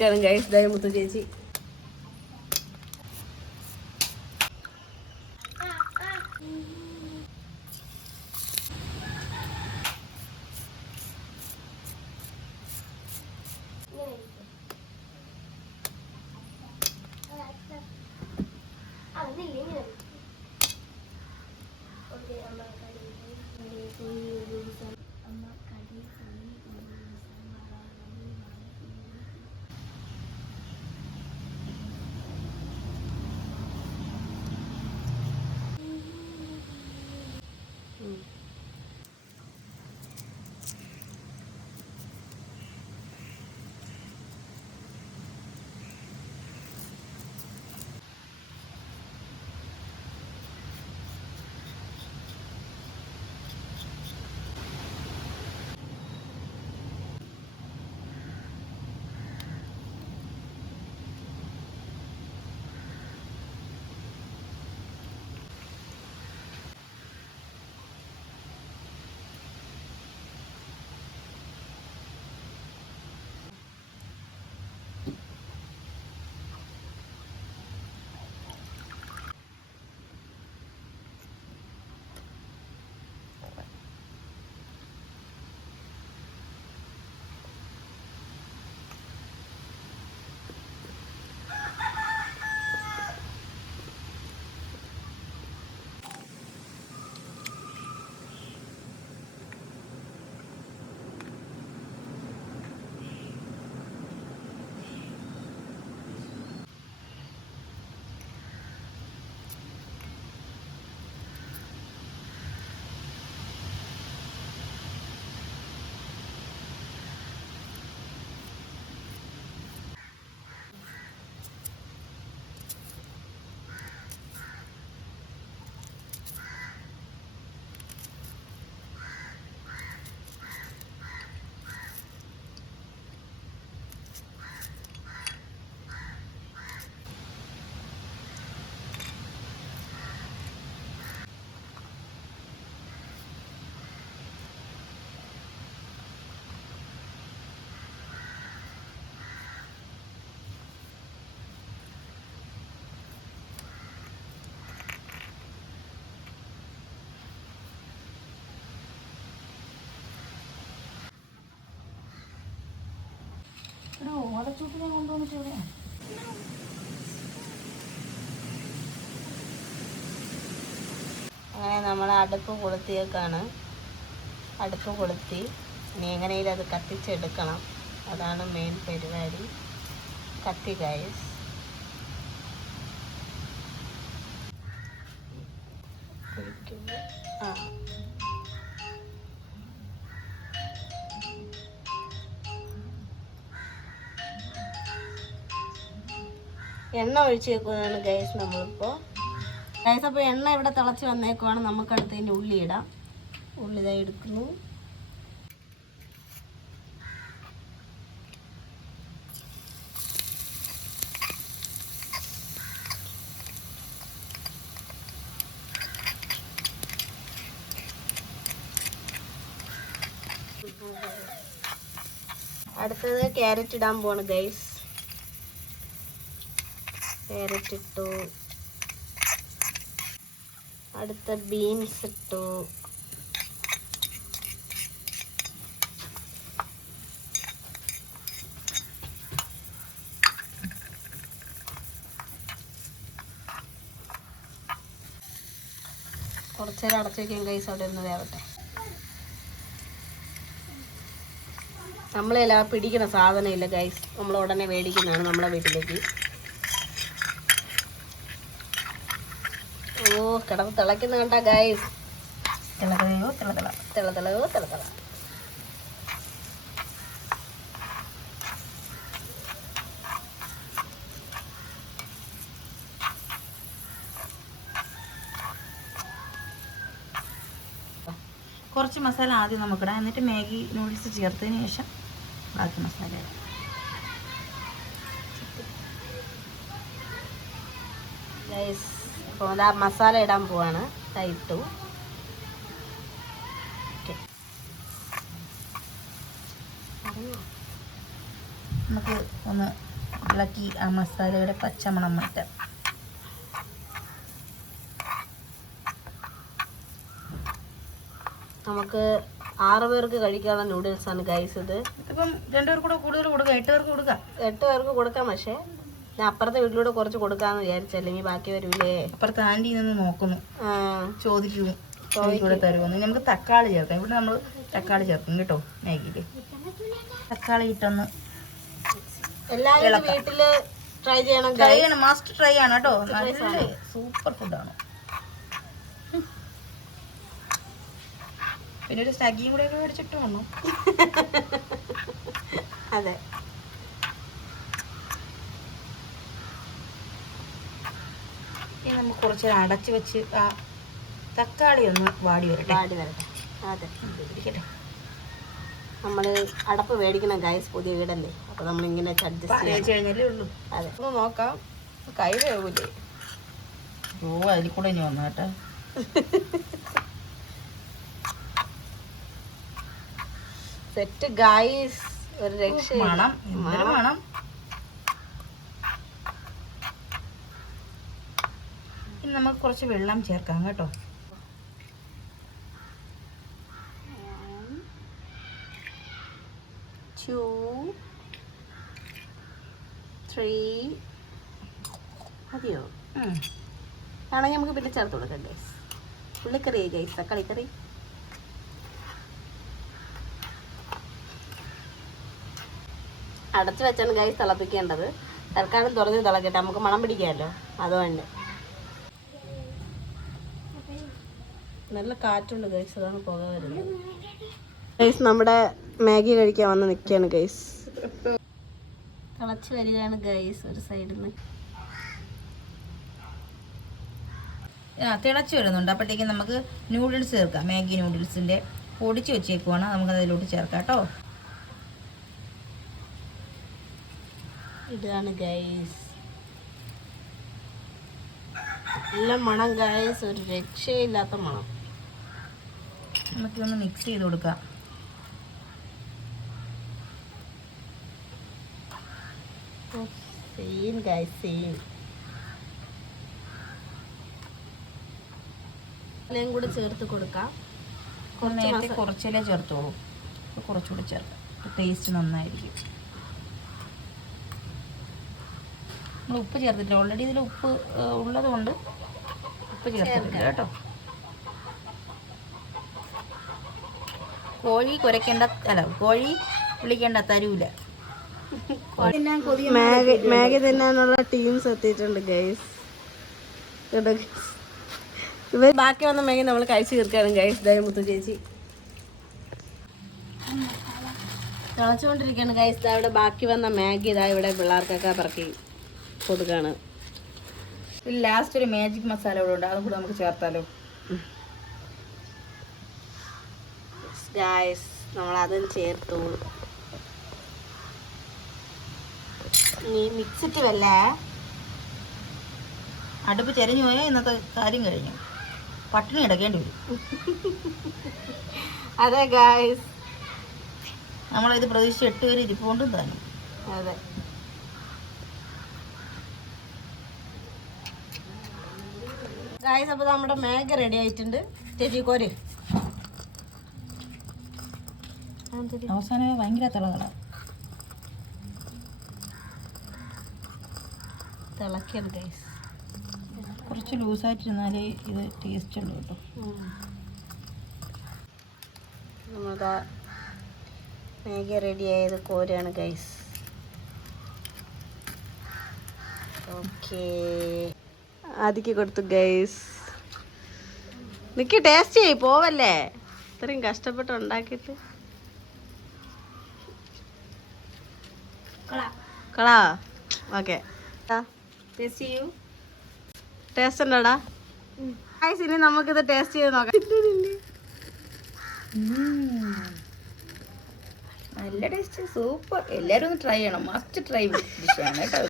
Guys മുത്തു ചേച്ചി ഓടച്ചൂട്ടിനെ കൊണ്ടുവന്നിട്ട് എവിടെയാണ് അങ്ങനെ നമ്മൾ അടുപ്പ് കൊളുത്തിയേക്കാണ്. അടുപ്പ് കൊളുത്തി ഇനി എങ്ങനെയും അത് കത്തിച്ചെടുക്കണം. അതാണ് മെയിൻ പരിപാടി. കത്തി ഗൈസ്. എണ്ണ ഒഴിച്ച് വെക്കുന്നതാണ് ഗൈസ് നമ്മളിപ്പോൾ. ഗൈസ് അപ്പോൾ എണ്ണ ഇവിടെ തിളച്ച് വന്നേക്കുവാണ്. നമുക്കടുത്ത് ഇതിൻ്റെ ഉള്ളി ഇടാം. ഉള്ളി ഇതായി എടുക്കുന്നു. അടുത്തത് ക്യാരറ്റ് ഇടാൻ പോവാണ് ഗൈസ്. ക്യാരറ്റ് ഇട്ടു. അടുത്ത ബീൻസ് ഇട്ടു. കുറച്ചേരം അടച്ചു വയ്ക്കാൻ ഗൈസ്. അവിടെ ഒന്ന് വേവട്ടെ. നമ്മളെല്ലാം പിടിക്കുന്ന സാധനമില്ല ഗൈസ്. നമ്മൾ ഉടനെ മേടിക്കുന്നതാണ് നമ്മളെ വീട്ടിലേക്ക്. ഓ കിടന്ന് തിളയ്ക്കുന്ന കണ്ട ഗൈസ്. തിളതളയോ തിളതള തിളതളയോ തിളതള. കുറച്ച് മസാല ആദ്യം നമുക്കിടാം. എന്നിട്ട് മാഗി നൂഡിൽസ് ചേർത്തതിന് ശേഷം ബാക്കി മസാല ഇടാം. ഗൈസ് അപ്പോൾ അതാ മസാല ഇടാൻ പോവാണ്. ഇട്ടു. നമുക്ക് ഒന്ന് ഇളക്കി ആ മസാലയുടെ പച്ചമണം മാറ്റാം. നമുക്ക് 6 പേർക്ക് കഴിക്കാനുള്ള നൂഡിൽസാണ് ഗൈസ് ഇത്. ഇതിപ്പം 2 പേർക്ക് കൂടെ കൂടുതൽ കൊടുക്കാം, 8 പേർക്ക് കൊടുക്കാം. 8 പേർക്ക് കൊടുക്കാം. പക്ഷേ ഞാൻ അപ്പുറത്തെ വീട്ടിലൂടെ കുറച്ച് കൊടുക്കാമെന്ന് വിചാരിച്ചു, അല്ലെങ്കിൽ ബാക്കി വരൂലേ. അപ്പുറത്ത് ആൻറ്റി നിന്ന് നോക്കുന്നു, ചോദിക്കും കൂടെ തരുമെന്ന്. നമുക്ക് തക്കാളി ചേർക്കാം. ഇവിടെ നമ്മൾ തക്കാളി ചേർക്കും കേട്ടോ മാഗിയിൽ. തക്കാളി ഇട്ടൊന്ന് എല്ലാവരും വീട്ടില് ട്രൈ ചെയ്യണം. മസ്റ്റ് ട്രൈ ആണ് കേട്ടോ. നല്ല സൂപ്പർ ഫുഡാണ്. പിന്നെ ഒരു സ്നാഗിയും കൂടെ ഒക്കെ മേടിച്ചിട്ട് വന്നു. അതെ, ഇനി നമുക്ക് കുറച്ച് അടച്ച് വെച്ച് ആ തക്കാളി ഒന്ന് വാടി വരട്ടെ. അതെ, നമ്മൾ അടപ്പ് മേടിക്കണം ഗൈസ്, പുതിയ വീടല്ലേ. അപ്പോൾ നമ്മളിങ്ങനെ അഡ്ജസ്റ്റ് കഴിഞ്ഞാലേ ഉള്ളൂ. അതെ, ഒന്ന് നോക്കാം. കൈ വേവൂലേ? ഓ, അതിൽ കൂടെ ഇനി വന്നു കേട്ടോ. സെറ്റ് ഗൈസ്, ഒരു രക്ഷ. മണം മണം. ഇനി നമുക്ക് കുറച്ച് വെള്ളം ചേർക്കാം കേട്ടോ. 2 3 മതിയോ? ആണെങ്കിൽ നമുക്ക് പിന്നെ ചേർത്ത് കൊടുക്കാം ഗൈസ്. ഉള്ളിക്കറി ഗൈസ്, തക്കാളി കറി. അടച്ചു വെച്ചാണ് ഗൈസ് തിളപ്പിക്കേണ്ടത്. തൽക്കാലം തുറന്ന് തിളക്കട്ടെ, നമുക്ക് മണം പിടിക്കാമല്ലോ, അതുകൊണ്ട്. നല്ല കാറ്റുണ്ട് ഗൈസ്, അതാണ് പുക വരുന്നത്. ഗൈസ്, നമ്മുടെ മാഗി കഴിക്കാൻ വന്ന് നിൽക്കുകയാണ് ഗൈസ്. തിളച്ച് വരികയാണ് ഗൈസ് ഒരു സൈഡിൽ നിന്ന്. തിളച്ച് വരുന്നുണ്ട്. അപ്പോഴത്തേക്കും നമുക്ക് നൂഡിൽസ് ചേർക്കാം. മാഗി നൂഡിൽസിൻ്റെ പൊടിച്ച് വെച്ചേക്കുവാണ്, നമുക്ക് അതിലോട്ട് ചേർക്കാം കേട്ടോ. ഇതാണ് ഗൈസ്, നല്ല മണം ഗൈസ്, ഒരു രക്ഷയില്ലാത്ത മണം. നമുക്കൊന്ന് മിക്സ് ചെയ്ത് കൊടുക്കാം. Same guys, same. എല്ലാം കൂടെ ചേർത്ത് കൊടുക്കാം. നേരത്തെ കുറച്ചിലേ ചേർത്തോളൂ, കുറച്ചുകൂടി ചേർക്കാം, ടേസ്റ്റ് നന്നായിരിക്കും. നമ്മൾ ഉപ്പ് ചേർത്തിട്ടില്ല, ഓൾറെഡി ഇതിൽ ഉപ്പ് ഉള്ളത് കൊണ്ട് ഉപ്പ് ചേർത്തിട്ടില്ല കേട്ടോ. കോഴി കുരയ്ക്കേണ്ട, അല്ല കോഴി വിളിക്കേണ്ട, തരൂല. മാഗി തിന്നാനുള്ള ടീംസ് എത്തിയിട്ടുണ്ട് ഗൈസ്. ഇവർ ബാക്കി വന്ന മാഗി നമ്മൾ കഴിച്ച് തീർക്കുകയാണ് ഗൈസ്. ദയമുത്തു ചേച്ചി തിളച്ചുകൊണ്ടിരിക്കുകയാണ് ഗൈസ്. ഇതാ ഇവിടെ ബാക്കി വന്ന മാഗി ഇതാ ഇവിടെ പിള്ളേർക്കൊക്കെ പറക്കി കൊടുക്കുകയാണ്. ലാസ്റ്റ് ഒരു മാജിക് മസാല ഇവിടെ ഉണ്ട്, അതും കൂടെ നമുക്ക് ചേർത്താലോ ഗൈസ്? നമ്മളതും ചേർത്തു. നീ മിക്സിറ്റ് വല്ലേ? അടുപ്പ് ചെരിഞ്ഞു പോയാൽ ഇന്നത്തെ കാര്യം കഴിഞ്ഞു, പട്ടിണി കിടക്കേണ്ടി വരും. അതെ ഗൈസ്, നമ്മളിത് പ്രതീക്ഷിച്ച് 8 പേര് ഇരിപ്പുകൊണ്ടും തന്നെ. അതെ, ഗൈസ്. അപ്പോൾ നമ്മുടെ മാഗി റെഡി ആയിട്ടുണ്ട്. ചേച്ചി കോര്. അവസാനം ഭയങ്കര തിളകളാണ്. തിളക്കിയാണ് ഗൈസ്. കുറച്ച് ലൂസായിട്ടിരുന്നാലേ ഇത് ടേസ്റ്റ് ഉള്ളൂ കേട്ടോ. നമ്മുടെ മാഗി റെഡി ആയത് കോരാണ് ഗൈസ്. ഓക്കേ, ആദ്യക്ക് കൊടുത്തു ഗൈസ്. നിക്ക് ടേസ്റ്റ് ചെയ്യ്, പോവല്ലേ, ഇത്രയും കഷ്ടപ്പെട്ട് ഉണ്ടാക്കിയിട്ട്. കളാ ഓക്കെ, ടേസ്റ്റ് ചെയ്യൂ. ടേസ്റ്റ് ഉണ്ടോടാ ഗൈസ്? ഇനി നമുക്കിത് ടേസ്റ്റ് ചെയ്ത് നോക്കാം. നല്ല ടേസ്റ്റ്, സൂപ്പർ. എല്ലാവരും ഒന്ന് ട്രൈ ചെയ്യണം, മസ്റ്റ് ട്രൈ ഡിഷാണ് കേട്ടോ.